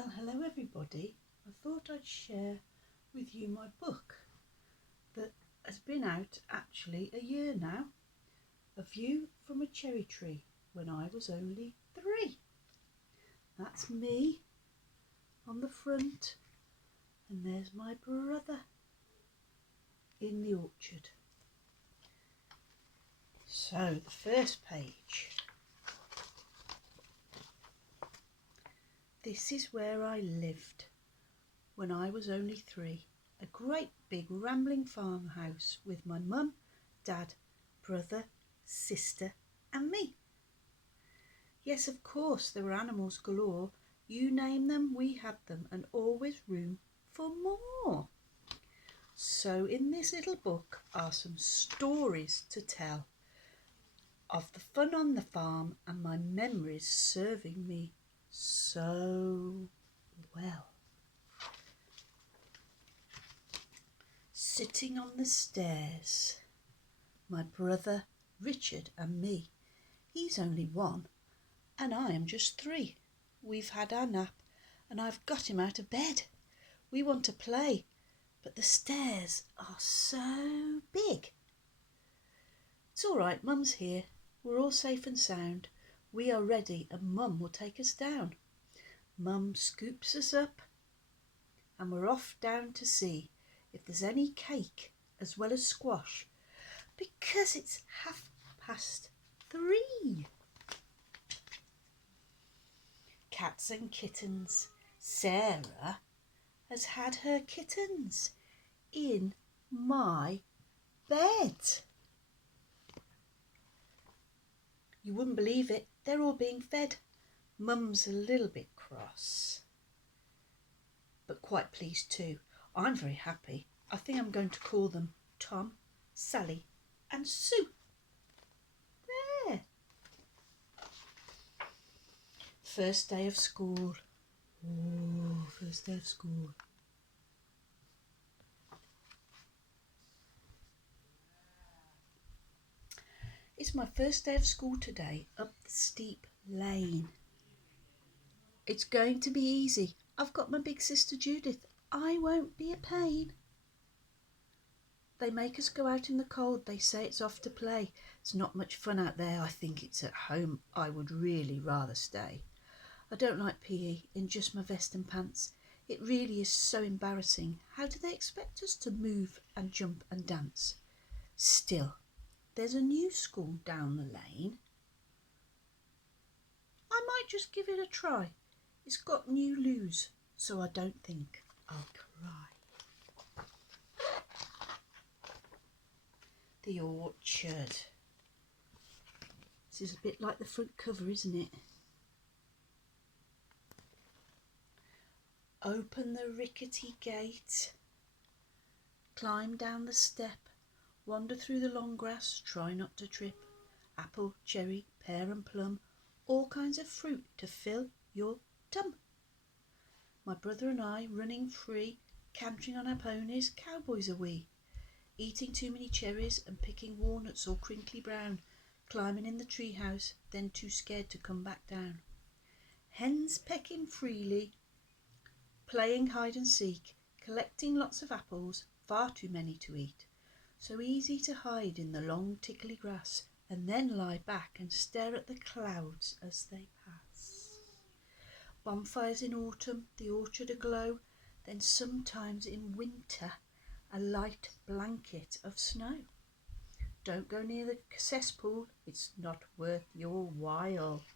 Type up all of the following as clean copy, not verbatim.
Well, hello everybody. I thought I'd share with you my book that has been out actually a year now. A View from a Cherry Tree when I was only 3. That's me on the front, and there's my brother in the orchard. So the first page. This is where I lived when I was only 3. A great big rambling farmhouse with my mum, dad, brother, sister and me. Yes, of course, there were animals galore. You name them, we had them, and always room for more. So in this little book are some stories to tell of the fun on the farm and my memories serving me so well. Sitting on the stairs, my brother Richard and me. He's only 1 and I am just 3. We've had our nap and I've got him out of bed. We want to play, but the stairs are so big. It's all right, Mum's here. We're all safe and sound. We are ready and Mum will take us down. Mum scoops us up and we're off down to see if there's any cake as well as squash, because it's 3:30. Cats and kittens. Sarah has had her kittens in my bed. You wouldn't believe it, they're all being fed. Mum's a little bit cross, but quite pleased too. I'm very happy. I think I'm going to call them Tom, Sally and Sue. There. First day of school. Oh, first day of school. It's my first day of school today, up the steep lane. It's going to be easy. I've got my big sister Judith. I won't be a pain. They make us go out in the cold. They say it's off to play. It's not much fun out there. I think it's at home. I would really rather stay. I don't like PE in just my vest and pants. It really is so embarrassing. How do they expect us to move and jump and dance? Still, there's a new school down the lane. I might just give it a try. It's got new loos, so I don't think I'll cry. The orchard. This is a bit like the front cover, isn't it? Open the rickety gate. Climb down the step. Wander through the long grass. Try not to trip. Apple, cherry, pear and plum. All kinds of fruit to fill your tum. My brother and I running free. Cantering on our ponies. Cowboys are we. Eating too many cherries and picking walnuts all crinkly brown, climbing in the treehouse, then too scared to come back down. Hens pecking freely, playing hide and seek, collecting lots of apples, far too many to eat. So easy to hide in the long tickly grass and then lie back and stare at the clouds as they pass. Bonfires in autumn, the orchard aglow, then sometimes in winter a light blanket of snow. Don't go near the cesspool, it's not worth your while.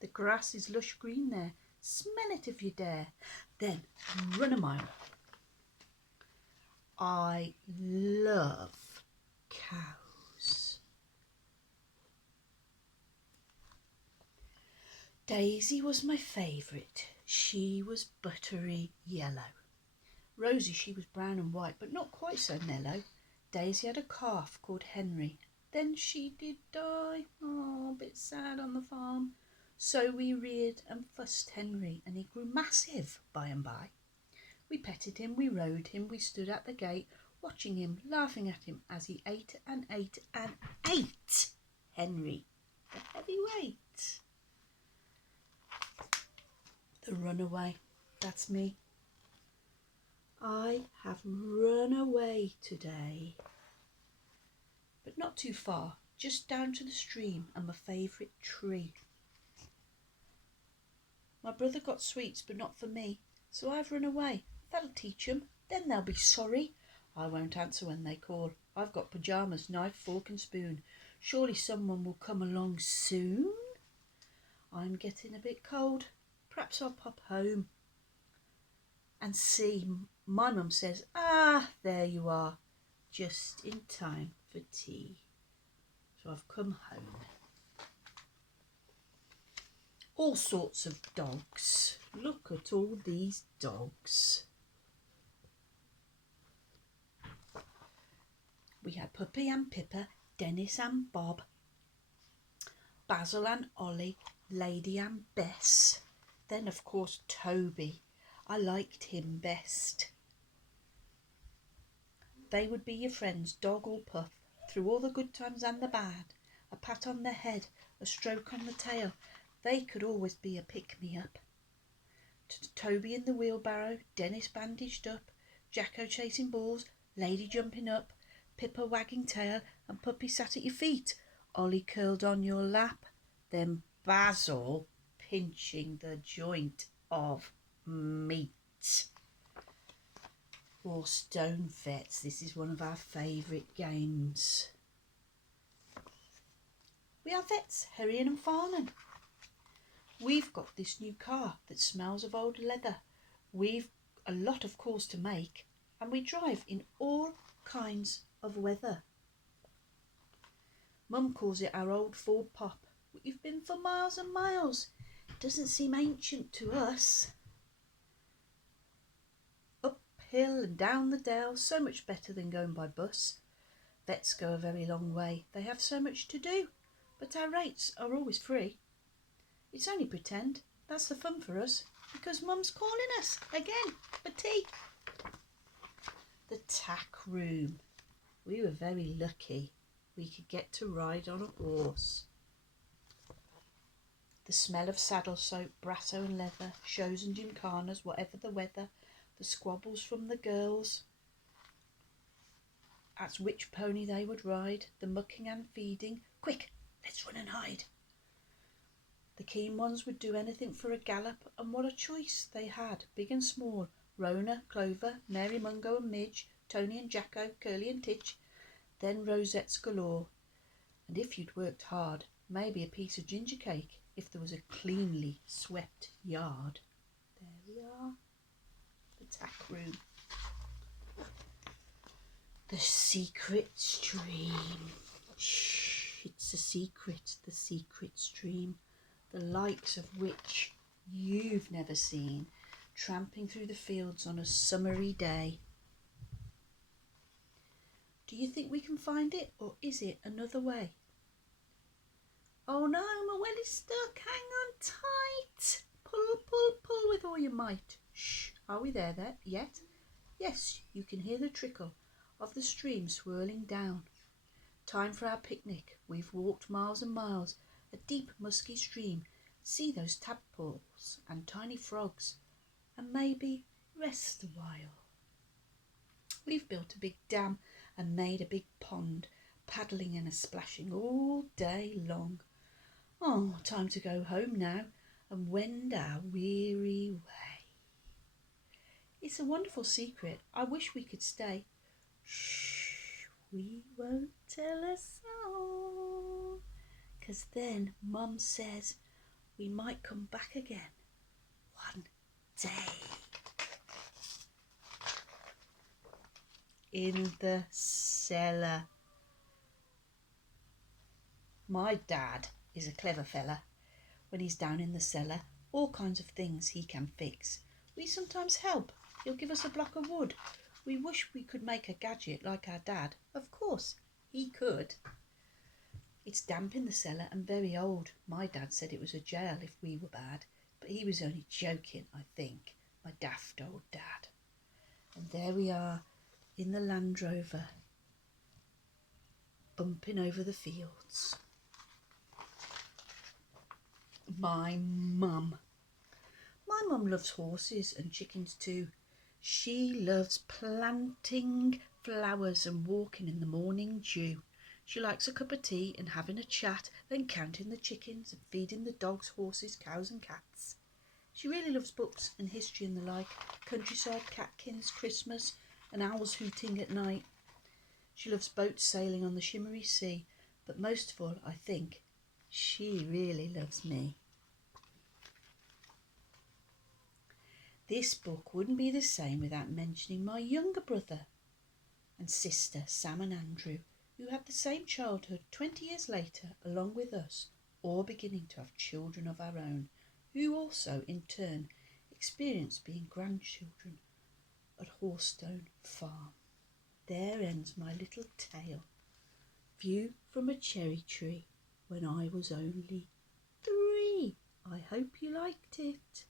The grass is lush green there, smell it if you dare, then run a mile. I love cows. Daisy was my favourite. She was buttery yellow. Rosie, she was brown and white, but not quite so mellow. Daisy had a calf called Henry. Then she did die. Oh, a bit sad on the farm. So we reared and fussed Henry, and he grew massive by and by. We petted him, we rode him, we stood at the gate, watching him, laughing at him as he ate and ate and ate. Henry, the heavyweight. The runaway. That's me. I have run away today. But not too far, just down to the stream and my favourite tree. My brother got sweets, but not for me, so I've run away. That'll teach 'em, then they'll be sorry. I won't answer when they call. I've got pyjamas, knife, fork and spoon. Surely someone will come along soon. I'm getting a bit cold. Perhaps I'll pop home and see. My mum says, there you are, just in time for tea. So I've come home. All sorts of dogs. Look at all these dogs. We had Puppy and Pippa, Dennis and Bob, Basil and Ollie, Lady and Bess. Then of course Toby. I liked him best. They would be your friends, dog or pup, through all the good times and the bad. A pat on the head, a stroke on the tail. They could always be a pick-me-up. Toby in the wheelbarrow, Dennis bandaged up, Jacko chasing balls, Lady jumping up, Pippa wagging tail, and Puppy sat at your feet, Ollie curled on your lap, then Basil pinching the joint of meat. Hoarstone Vets. This is one of our favourite games. We are vets, Herrion and Farnan. We've got this new car that smells of old leather. We've a lot of calls to make, and we drive in all kinds of weather. Mum calls it our old Ford Pop. We've been for miles and miles. It doesn't seem ancient to us. Uphill and down the dale, so much better than going by bus. Vets go a very long way. They have so much to do, but our rates are always free. It's only pretend. That's the fun for us, because Mum's calling us again for tea. The tack room. We were very lucky. We could get to ride on a horse. The smell of saddle soap, brasso and leather, shows and gymkhanas, whatever the weather, the squabbles from the girls as which pony they would ride, the mucking and feeding. Quick, let's run and hide. The keen ones would do anything for a gallop, and what a choice they had, big and small. Rona, Clover, Mary Mungo and Midge, Tony and Jacko, Curly and Titch, then rosettes galore. And if you'd worked hard, maybe a piece of ginger cake, if there was a cleanly swept yard. There we are, the tack room. The secret stream. Shh, it's a secret, the secret stream, the likes of which you've never seen, tramping through the fields on a summery day. Do you think we can find it, or is it another way? Oh no, my welly's stuck, hang on tight. Pull, pull, pull with all your might. Shh, are we there yet? Yes, you can hear the trickle of the stream swirling down. Time for our picnic. We've walked miles and miles, a deep musky stream. See those tadpoles and tiny frogs, and maybe rest a while. We've built a big dam and made a big pond, paddling and a splashing all day long. Oh, time to go home now and wend our weary way. It's a wonderful secret. I wish we could stay. Shh, we won't tell us all, 'cause then Mum says we might come back again one day. In the cellar. My dad is a clever fella. When he's down in the cellar, all kinds of things he can fix. We sometimes help. He'll give us a block of wood. We wish we could make a gadget like our dad. Of course, he could. It's damp in the cellar and very old. My dad said it was a jail if we were bad, but he was only joking, I think, my daft old dad. And there we are in the Land Rover, bumping over the fields. My mum My mum loves horses and chickens too. She loves planting flowers and walking in the morning dew. She likes a cup of tea and having a chat, then counting the chickens and feeding the dogs, horses, cows and cats. She really loves books and history and the like, countryside, catkins, Christmas and owls hooting at night. She loves boats sailing on the shimmery sea, but most of all, I think, she really loves me. This book wouldn't be the same without mentioning my younger brother and sister, Sam and Andrew, who had the same childhood 20 years later along with us, all beginning to have children of our own, who also in turn experienced being grandchildren at Hoarstone Farm. There ends my little tale. View from a cherry tree when I was only 3. I hope you liked it.